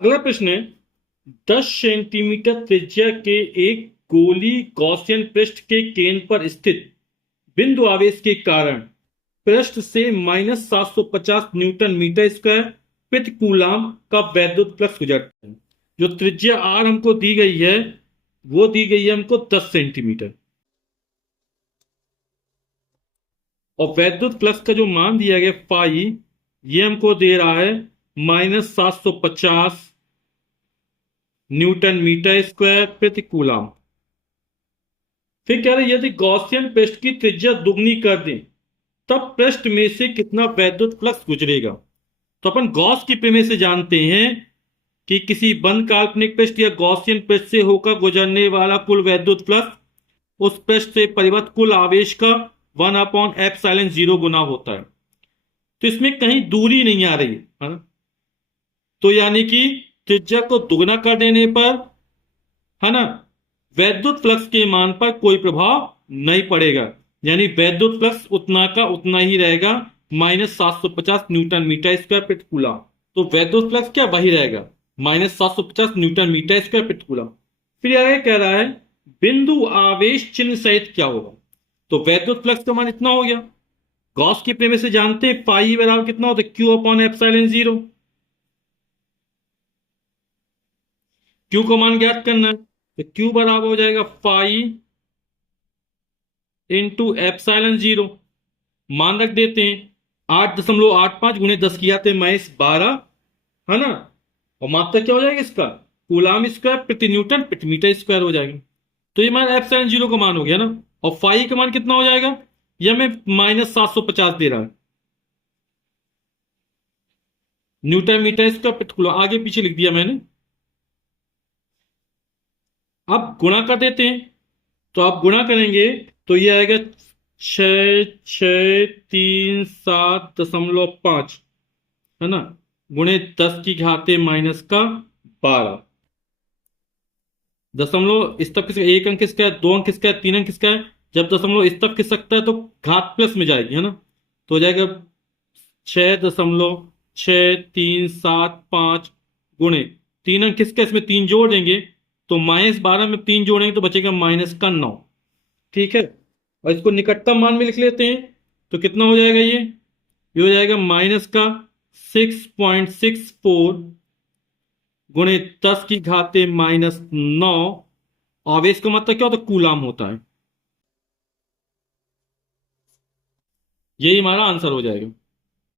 अगला प्रश्न है, 10 सेंटीमीटर त्रिज्या के एक गोली गॉसियन पृष्ठ के केंद्र पर स्थित बिंदु आवेश के कारण पृष्ठ से -750 न्यूटन मीटर स्क्वायर प्रति कूलाम का वैद्युत फ्लक्स गुजरता है। जो त्रिज्या आर हमको दी गई है वो दी गई है हमको 10 सेंटीमीटर, और वैद्युत फ्लक्स का जो मान दिया गया फाई, ये हमको दे रहा है -750 न्यूटन मीटर स्क्वायर प्रति कूलाम। फिर कह रहे हैं, यदि गॉसियन पृष्ठ की त्रिज्या दुगनी कर दें तब पृष्ठ में से कितना वैद्युत फ्लक्स गुजरेगा। तो अपन गॉस की प्रमेय से जानते हैं कि किसी बंद काल्पनिक पृष्ठ या गॉसियन पृष्ठ से होकर गुजरने वाला कुल वैद्युत फ्लक्स उस पृष्ठ से परिवर्त कुल आवेश का 1/एप्सिलॉन 0 गुना होता है। तो इसमें कहीं दूरी नहीं आ रही है ना, तो यानी कि त्रिज्या को दुगना कर देने पर, है ना, वैद्युत फ्लक्स के मान पर कोई प्रभाव नहीं पड़ेगा, यानी वैद्युत फ्लक्स उतना का उतना ही रहेगा, -750 न्यूटन मीटर स्क्वायर प्रति कूलम। तो वैद्युत फ्लक्स क्या वही रहेगा, -750 न्यूटन मीटर स्क्वायर प्रति कूलम। फिर आगे कह रहा है बिंदु आवेश चिन्ह सहित क्या होगा। तो वैद्युत फ्लक्स का मान इतना हो गया। गॉस की प्रमेय से जानते हैं पाई बराबर कितना होता है, Q/एप्सिलॉन 0। क्यू का मान ज्ञात करना है, तो क्यू बराबर हो जाएगा फाई इंटू एप्सिलॉन 0। मान रख देते हैं 8.85 गुणे 10 की आते -12, है ना, और मात्रा क्या हो जाएगा इसका, कूलाम स्क्वायर प्रति न्यूटन प्रति मीटर स्क्वायर हो जाएगा। तो ये हमारा एप्सिलॉन 0 का मान हो गया ना। और फाई का मान कितना हो जाएगा, ये हमें -750 दे रहा है, न्यूटन मीटर स्क्वायर प्रति कूलम। आगे पीछे लिख दिया मैंने। अब गुणा कर देते हैं, तो आप गुणा करेंगे तो ये आएगा 6637.5, है ना, गुणे 10 की घाते -12। दशमलव स्तंभ किसका, एक अंक किसका है, दो अंक किसका है, तीन अंक किसका है। जब दशमलव स्तंभ किस सकता है तो घात प्लस में जाएगी, है ना, तो हो जाएगा 6.6375 गुणे तीन अंक किसका, इसमें तीन जोड़ देंगे तो -12 में तीन जोड़ेंगे तो बचेगा -9। ठीक है, और इसको निकटतम मान में लिख लेते हैं, तो कितना हो जाएगा ये हो जाएगा माइनस का 6.64 गुणे 10 की घाते -9। आवेश का मतलब क्या होता है, कूलाम होता है। यही हमारा आंसर हो जाएगा।